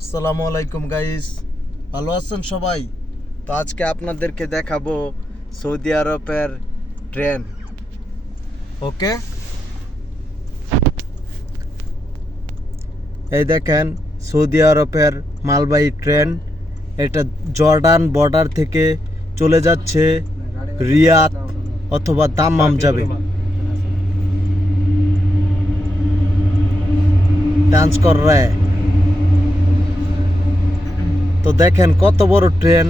আসসালামু আলাইকুম গাইস ভালো আছেন সবাই? তো আজকে আপনাদেরকে দেখাবো সৌদি আরবের ট্রেন। ওকে? এই দেখেন, সৌদি আরবের মালবাহী ট্রেন। এটা জর্ডান বর্ডার থেকে চলে যাচ্ছে রিয়াদ অথবা দাম্মাম যাবে। ডান্স কর রে। তো দেখেন কত বড় ট্রেন।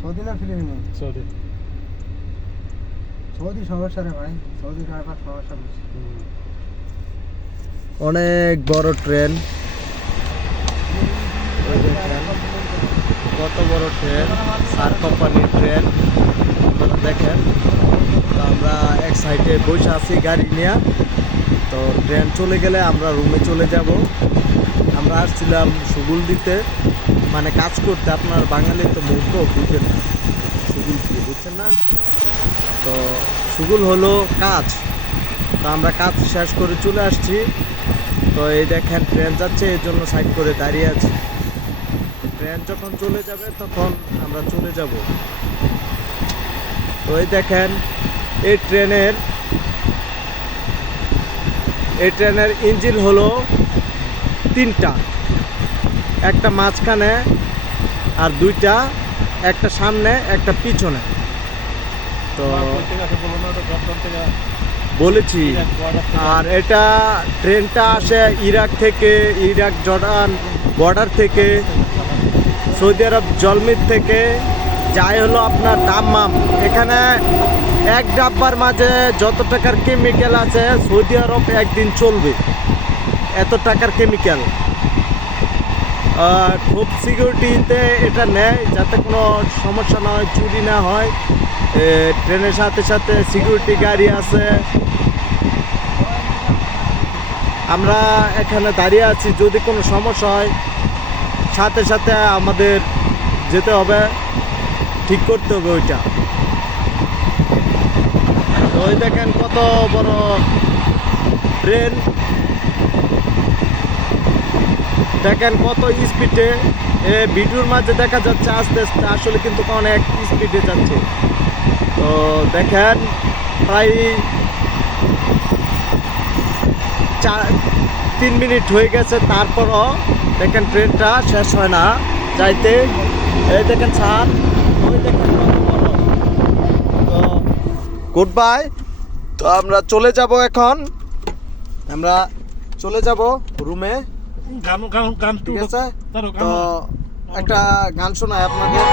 সৌদি না ফিলিপিনো? সৌদি। সৌদি সমস্যা রে ভাই সৌদি ড্রাইভার সমস্যা অনেক বড় ট্রেন। কত বড় ট্রেন সার কোম্পানির ট্রেন। আপনারা দেখেন তো আমরা এক সাইডে বসে আছি গাড়ি নিয়ে। তো ট্রেন চলে গেলে আমরা রুমে চলে যাব। আসছিলাম সুগুল দিতে মানে কাজ করতে, আপনার বাঙালি তো মূর্খ বুঝেন না। সুগুল কি, বুঝছেন না? তো সুগুল হলো কাজ। তো আমরা কাজ শেষ করে চলে আসছি। তো এই দেখেন, ট্রেন যাচ্ছে, এই জন্য সাইড করে দাঁড়িয়ে আছি। ট্রেন যখন চলে যাবে, তখন আমরা চলে যাব। তো এই দেখেন, এই ট্রেনের এই ট্রেনের ইঞ্জিন হলো তিনটা। একটা মাঝখানে আর দুইটা একটা সামনে একটা পিছনে। তো বলেছি। আর এটা ট্রেনটা আসে ইরাক থেকে ইরাক জর্ডান বর্ডার থেকে সৌদি আরব জলমির থেকে। যাই হলো আপনার দাম্মাম। এখানে এক ডাব্বার মাঝে যত টাকার কেমিক্যাল আছে সৌদি আরব একদিন চলবে। এত টাকার কেমিক্যাল খুব সিকিউরিটিতে এটা নেয়, যাতে কোনো সমস্যা না হয়, চুরি না হয়। ট্রেনের সাথে সাথে সিকিউরিটি গাড়ি আছে। আমরা এখানে দাঁড়িয়ে আছি, যদি কোনো সমস্যা হয়, সাথে সাথে আমাদের যেতে হবে, ঠিক করতে হবে ওইটা। তো ওই দেখেন কত বড় ট্রেন দেখেন কত স্পিডে ভিডিওর মাঝে দেখা যাচ্ছে আস্তে আস্তে, আসলে কিন্তু অনেক স্পিডে যাচ্ছে। তো দেখেন, প্রায় চার, তিন মিনিট হয়ে গেছে, তারপরও দেখেন ট্রেনটা শেষ হয় না, যাইতে। এই দেখেন ছাদ ওই দেখেন। তো গুড বাই তো আমরা চলে যাব এখন। আমরা চলে যাব রুমে গান গান গান ঠিক আছে? তো একটা গান শোনায় আপনাদের